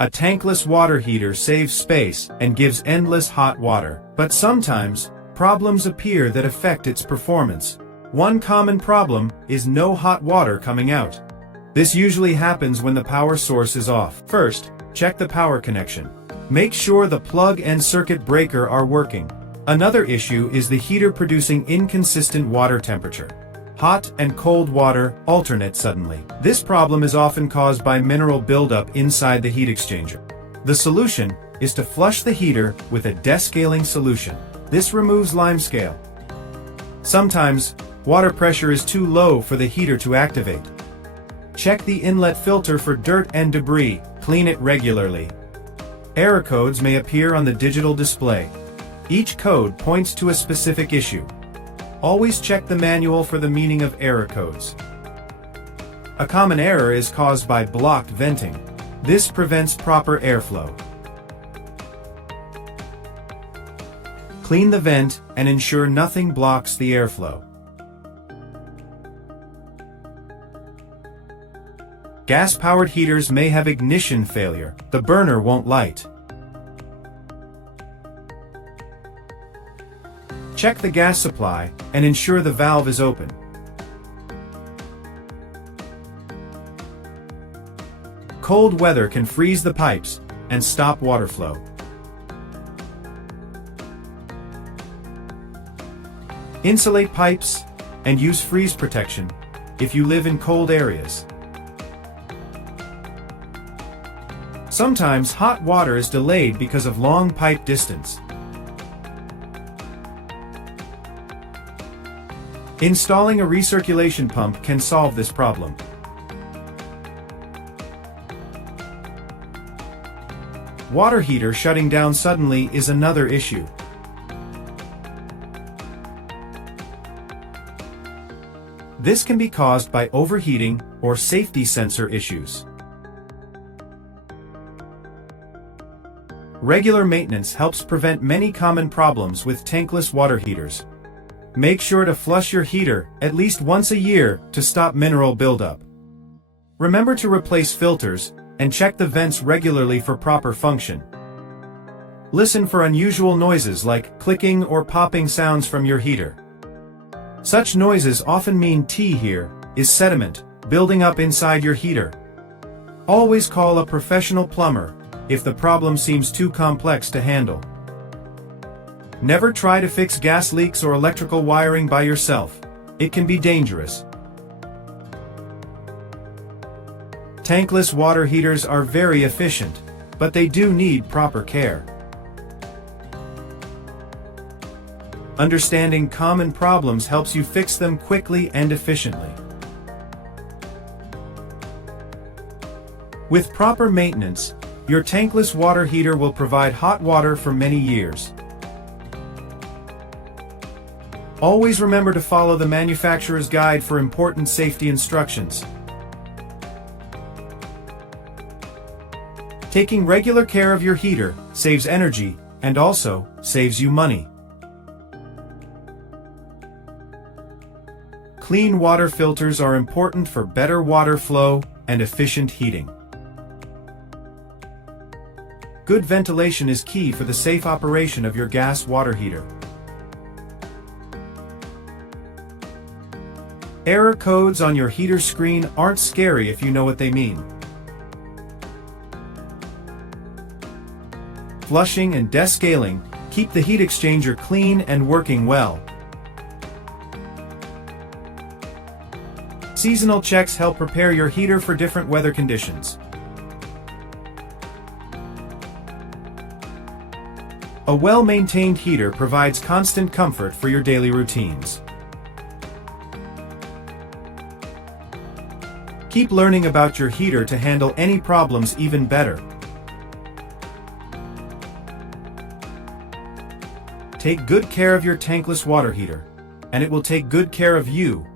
A tankless water heater saves space and gives endless hot water. But sometimes, problems appear that affect its performance. One common problem is no hot water coming out. This usually happens when the power source is off. First, check the power connection. Make sure the plug and circuit breaker are working. Another issue is the heater producing inconsistent water temperature. Hot and cold water alternate suddenly. This problem is often caused by mineral buildup inside the heat exchanger. The solution is to flush the heater with a descaling solution. This removes limescale. Sometimes, water pressure is too low for the heater to activate. Check the inlet filter for dirt and debris. Clean it regularly. Error codes may appear on the digital display. Each code points to a specific issue. Always check the manual for the meaning of error codes. A common error is caused by blocked venting. This prevents proper airflow. Clean the vent and ensure nothing blocks the airflow. Gas-powered heaters may have ignition failure. The burner won't light. Check the gas supply and ensure the valve is open. Cold weather can freeze the pipes and stop water flow. Insulate pipes and use freeze protection if you live in cold areas. Sometimes hot water is delayed because of long pipe distance. Installing a recirculation pump can solve this problem. Water heater shutting down suddenly is another issue. This can be caused by overheating or safety sensor issues. Regular maintenance helps prevent many common problems with tankless water heaters. Make sure to flush your heater at least once a year to stop mineral buildup. Remember to replace filters and check the vents regularly for proper function. Listen for unusual noises like clicking or popping sounds from your heater. Such noises often mean here is sediment building up inside your heater. Always call a professional plumber if the problem seems too complex to handle. Never try to fix gas leaks or electrical wiring by yourself. It can be dangerous. Tankless water heaters are very efficient, but they do need proper care. Understanding common problems helps you fix them quickly and efficiently. With proper maintenance, your tankless water heater will provide hot water for many years. Always remember to follow the manufacturer's guide for important safety instructions. Taking regular care of your heater saves energy and also saves you money. Clean water filters are important for better water flow and efficient heating. Good ventilation is key for the safe operation of your gas water heater. Error codes on your heater screen aren't scary if you know what they mean. Flushing and descaling keep the heat exchanger clean and working well. Seasonal checks help prepare your heater for different weather conditions. A well-maintained heater provides constant comfort for your daily routines. Keep learning about your heater to handle any problems even better. Take good care of your tankless water heater, and it will take good care of you